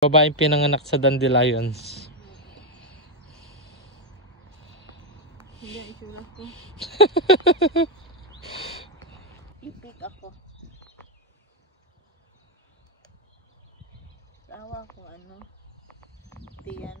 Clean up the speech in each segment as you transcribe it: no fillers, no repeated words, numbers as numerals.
Babaeng pinanganak sa dandelions. Hindi, isulat ko. Ipik ako. Sawa ko ano. Tiyan.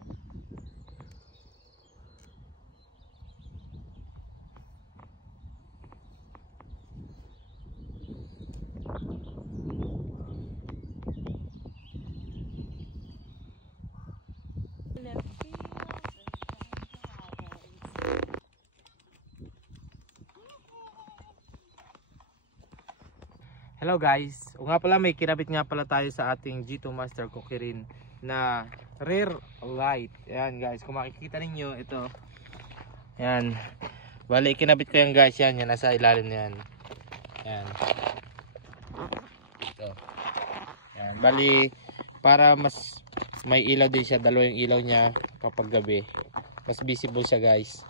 Hello guys, o nga pala may kinabit nga pala tayo sa ating G2 Master Coquerin na rear light. Ayan guys, kung makikita ninyo ito. Ayan. Bali kinabit ko yan guys, yan nasa ilalim niyan. Ayan. Ito. Ayan, bali para mas may ilaw din siya, dalawa yung ilaw niya kapag gabi. Mas visible siya guys.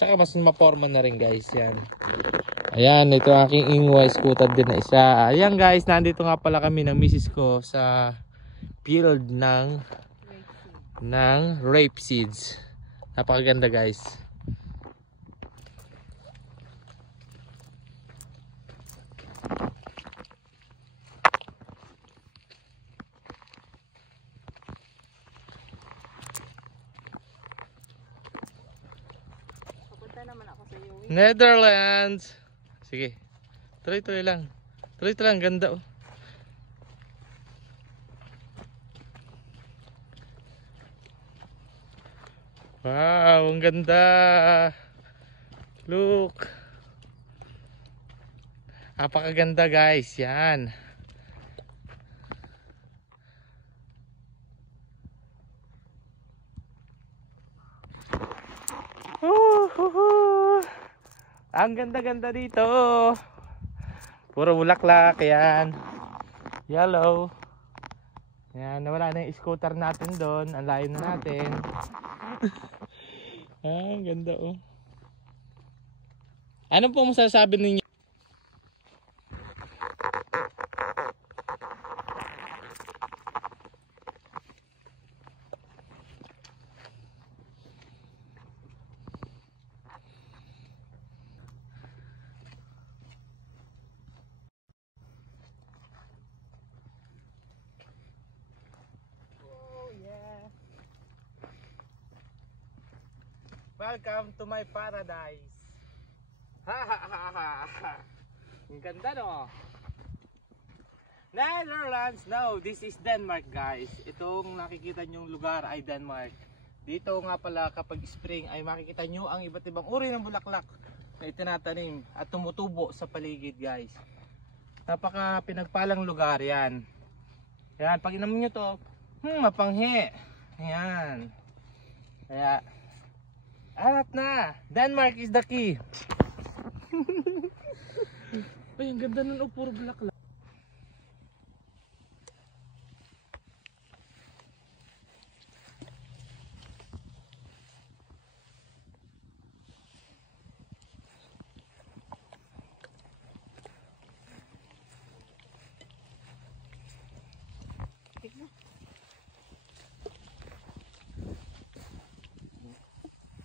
Tsaka mas maporma na rin guys, yan. Ayan, ito aking ingway scooter din na isa. Ayan guys, nandito nga pala kami ng misis ko sa field ng rape seeds. Napakaganda guys. Papunta naman ako sa iyo. Netherlands. Sige. Tuloy-tuloy lang. Tuloy-tuloy lang, ganda oh. Wow, ang ganda. Look. Napakaganda guys, yan. Ang ganda-ganda dito. Puro bulaklak, yan. Yellow. Yan, nawala na yung scooter natin doon. Ang layo na natin. Ang ganda oh. Ano po masasabi ninyo? Welcome to my paradise. Ha ha ha ha ha. Ang ganda no. Netherlands, no, this is Denmark guys. Itong nakikita nyong lugar ay Denmark. Dito nga pala kapag spring ay makikita nyo ang iba't ibang uri ng bulaklak na itinatanim at tumutubo sa paligid guys. Napaka pinagpalang lugar yan. Yan, pag inamin nyo to, mapanghi. Yan. Kaya alat na! Denmark is the key! Ay, ang ganda nun, puro bulaklak.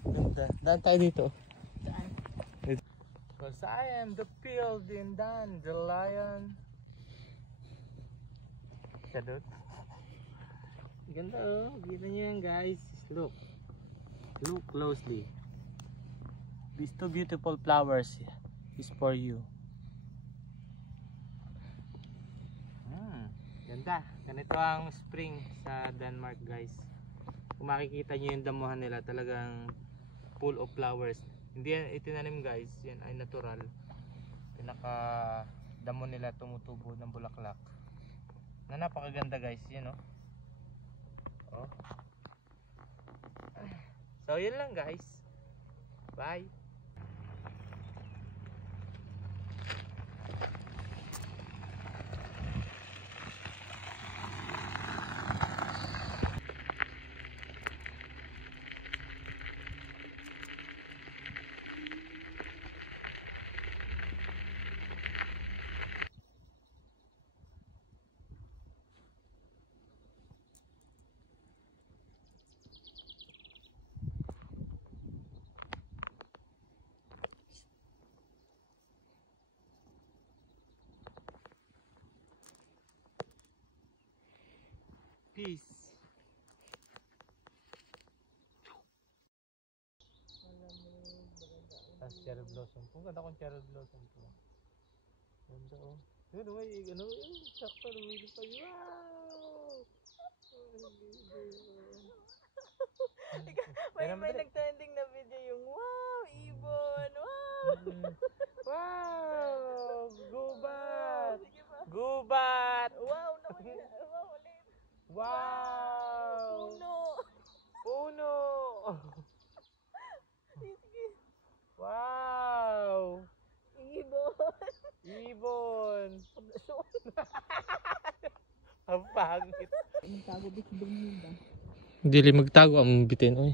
Ganda. Daan tayo dito. Saan? Because I am the field in dandelion. Shadot. Ganda oh. Kita nyo yan guys. Look. Look closely. These two beautiful flowers is for you. Ganda. Ganito ang spring sa Denmark guys. Kung makikita nyo yung damuhan nila, talagang full of flowers. Hindi yan itinanim guys, yan ay natural. Pinaka damo nila tumutubo ng bulaklak na napakaganda guys, yan oh. Oh. So yun lang guys, bye. Peace. Tapos cherry blossom. Kung ganda kong cherry blossom po. Ganda oh. Yun oh, ano, sakto, lumilip pa. Wow! May nag-trending na video yung wow, ibon, wow! Wow! Gubat! Sige pa. Gubat! Wow naman yun. Wow ulit. Wow! Puno. Puno! Sige. Wow! Ibon. Ibon! Pablasyon. Ang pangit. Magtago dito sa Bermuda. Dili magtago ang bitin oy.